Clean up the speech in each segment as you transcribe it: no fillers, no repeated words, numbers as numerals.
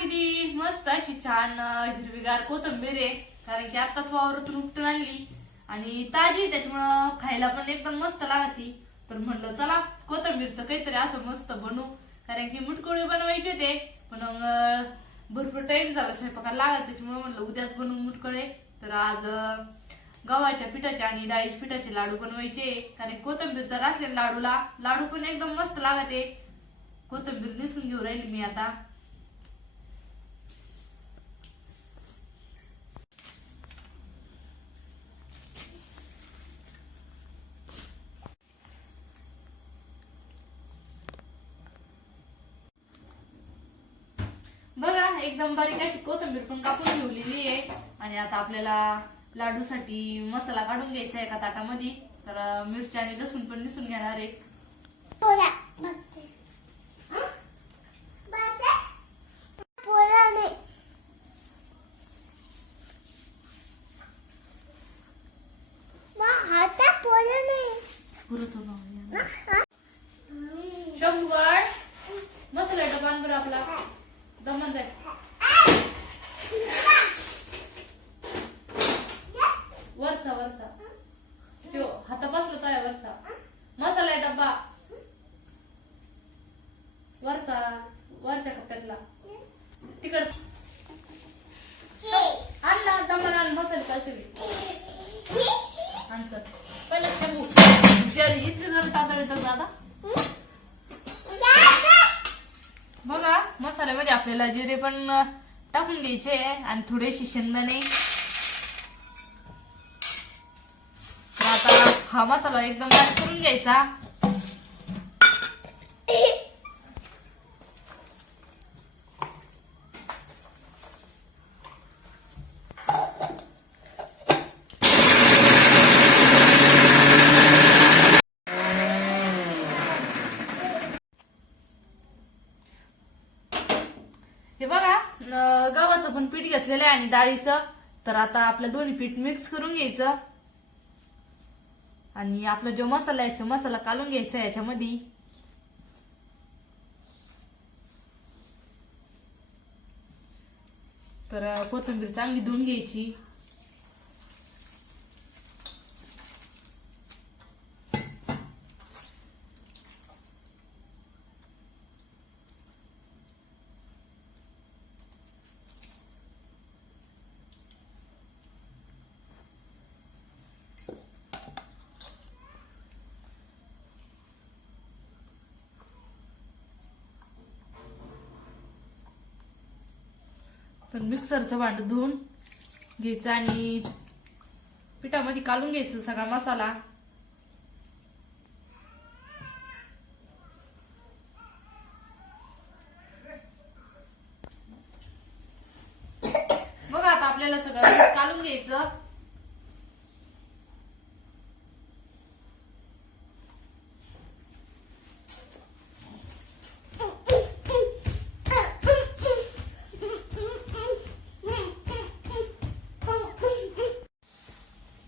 किती मस्त अशी छान हिरवीगार कोथिंबीर आहे, कारण की आताच वावरातून उपटून आणली आणि ताजी, त्याच्यामुळं खायला पण एकदम मस्त लागती. तर म्हणलं चला कोथिंबीरचं काहीतरी असं मस्त बनवू, कारण की मुटकुळे बनवायचे होते पण भरपूर टाइम झाला स्वयंपाकाला लागत, त्याच्यामुळे म्हणलं उद्याच बनवू मुटकुळे. तर आज गव्हाच्या पिठाचे आणि डाळीच्या पिठाचे लाडू बनवायचे, कारण कोथिंबीर जर असले लाडू पण एकदम मस्त लागते. कोथिंबीर निसून घेऊ राहिली मी आता. बघा एकदम बारीक अशी कोथिंबीर पण कापून ठेवलेली आहे आणि आता आपल्याला लाडूसाठी मसाला काढून घ्यायचा एका ताटामध्ये. तर मिरची आणि लसूण पण निसून घेणार आहे. शंभर मसाला डबा आण बरं आपला दमन जाय. वरचा वरचा त्यो हाता बसला तो वरचा मसाला डब्बा वरचा वरच्या कप्प्यातला तिकड आणला दमन आण मसाले कालचे आमचं पहिला शंभू हुशार इतकं जर तातड येतं दादा. बघा मसाल्यामध्ये आपल्याला जिरे पण टाकून घ्यायचे आणि थोडेसे शेंगदाणे. तर आता हा मसाला एकदम बारीक करून घ्यायचा. हे बघा गव्हाचं पण पीठ घेतलेलं आहे आणि डाळीचं. तर आता आपलं दोन्ही पीठ मिक्स करून घ्यायचं आणि आपला जो मसाला आहे तो मसाला काढून घ्यायचा याच्यामध्ये. तर कोथिंबीर चांगली धुवून घ्यायची. तर मिक्सरचं भांड धुवून घ्यायचं आणि पिठामध्ये काढून घ्यायचं सगळा मसाला. बघा आता आपल्याला सगळं काढून घ्यायचं.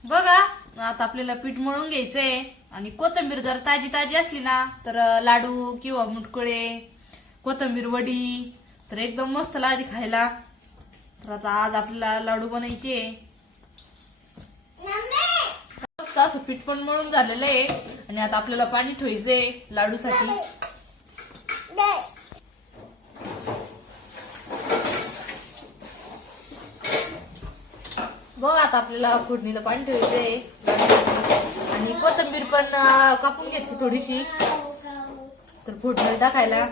बघा आता आपल्याला पीठ मळून घ्यायचंय आणि कोथिंबीर जर ताजी ताजी असली ना तर लाडू किंवा मुटकुळे कोथिंबीर वडी तर एकदम मस्त लागते खायला. तर आता आज आपल्याला लाडू बनायचे. मस्त असं पीठ पण मळून झालेलं आहे आणि आता आपल्याला पाणी ठेवायचंय लाडूसाठी. बघ आता आपल्याला फोडणीला पाणी ठेवायचंय आणि कोथिंबीर पण कापून घेतली थोडीशी तर फोडणीला टाकायला.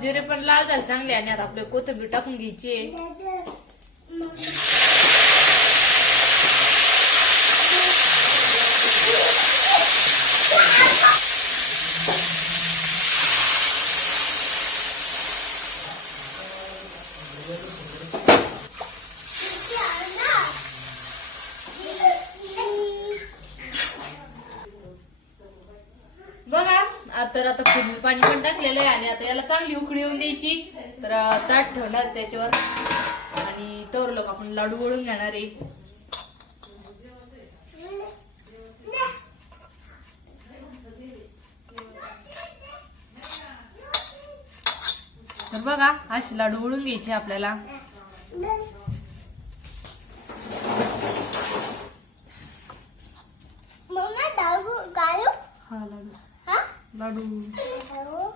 जिरे पण लाल झाले चांगले आणि आता आपले कोथिंबीर टाकून घ्यायची. आता फोडणी पाणी पण टाकलेलं आहे आणि आता याला चांगली उकळी येऊन द्यायची. तर ताट ठेवणार त्याच्यावर आणि तर लोक आपण लाडू वळून घेणार आहे. तर बघा असे लाडू वळून घ्यायचे आपल्याला. हा लाडू लाडू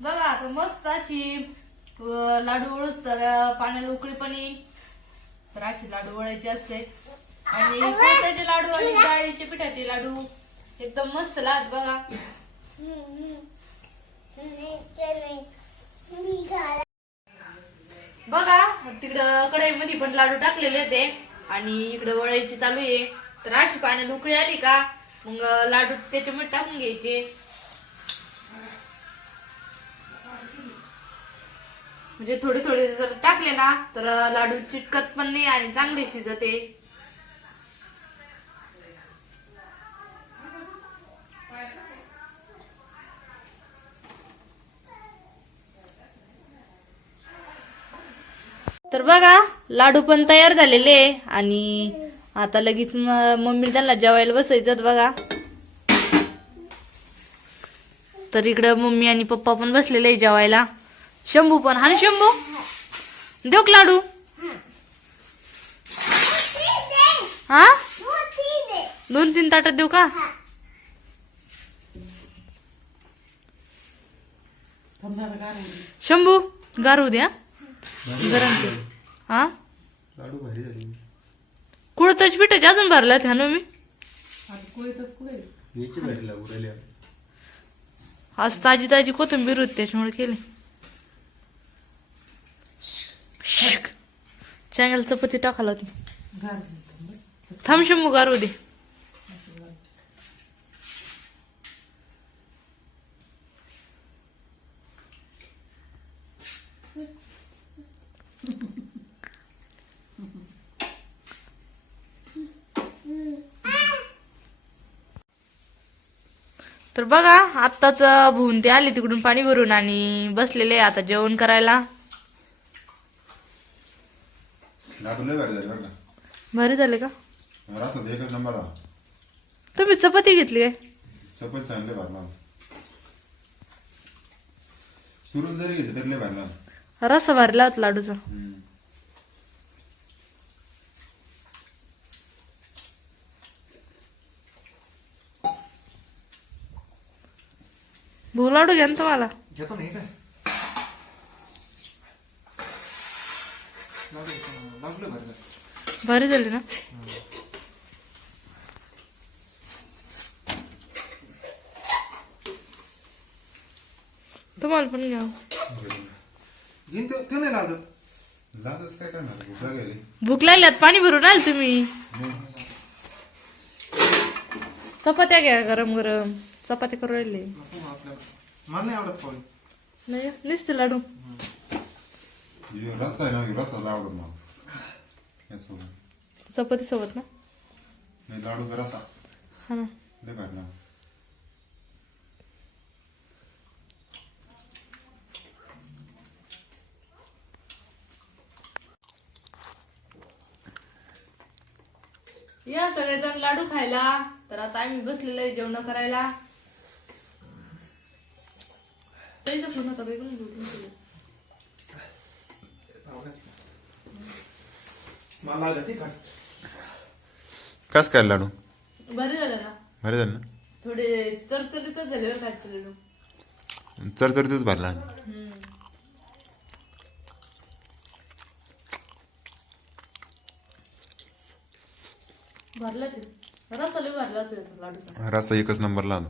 बघा आता मस्त अशी लाडू वळूस तर पाण्याला उकळी पण येईल. तर अशी लाडू वळायची असते आणि पिठाचे लाडू आणि डाळीचे पिठाचे लाडू एकदम मस्त लागत बघा. बघा तिकडं कढईमध्ये पण लाडू टाकलेले होते आणि इकडे वळायची चालू आहे. तर अशी पाण्याला उकळी आली का मग लाडू त्याच्यामध्ये टाकून घ्यायचे. म्हणजे थोडे थोडे जर टाकले ना तर लाडू चिटकत पण नाही आणि चांगले शिजते. तर बघा लाडू पण तयार झालेले आणि आता लगेच मम्मी त्यांना जेवायला बसायचं बघा. तर इकडं मम्मी आणि पप्पा पण बसलेले जेवायला. शंभू पण हा ना शंभू देऊ का लाडू. हा 2-3 ताटात देऊ का. शंभू गारू द्या गरम. हा लाडू भारी झाले. कुळताची पिठाची अजून भरल्यात ह्या ना मी याची भारी लागू राहिली. आज ताजी ताजी कोथिंबीर होती त्याच्यामुळे केली. चांगल चपाती टाकायला होती. थांब शंभू गारू दे. तर बघा आत्ताच भुवून ते आली तिकडून पाणी भरून आणि बसलेले आता जेवण करायला. लाडू लय भारी झाले बरं का. भारी झाले का. रस्ता एकच नंबर आला. तुम्ही चपाती घेतली काय. चपाती चांगले भरला. सुरून जरी घेतली तरी लय भरला. रस्सा भरला होता लाडूचा. भाऊ लाडू घ्या ना तुम्हाला. घेतो नाही काय लाडू भरला. भारी झाली ना. तुम्हाला पण घ्या. घेईन ते नाही लाजत. लाजच काय करणार. भूक लागली. भूक लागल्यात पाणी भरून आले तुम्ही. चपात्या घ्या गरम गरम. चपाती करू राहिले. मला नाही आवडत पाऊल. नाही नुसते लाडू. रस्सा आहे ना रस्सा आवडत मला. चपाती सोबत ना. नाही लाडू रस्सा हा ना लय भारी. या सगळेजण लाडू खायला. तर आता आम्ही बसलेलो आहे जेवण करायला. त्याचा फोन होता बाई कोणी झोपून गेलं. कस काय लाडू भारी झालं ना. भारी झालं ना. थोडे चरचरीतच झाले बरं काढचे लाडू. चरचरीतच भरला भरला ते रसाला भरला होता त्याचा लाडूचा. रस्सा एकच नंबरला आला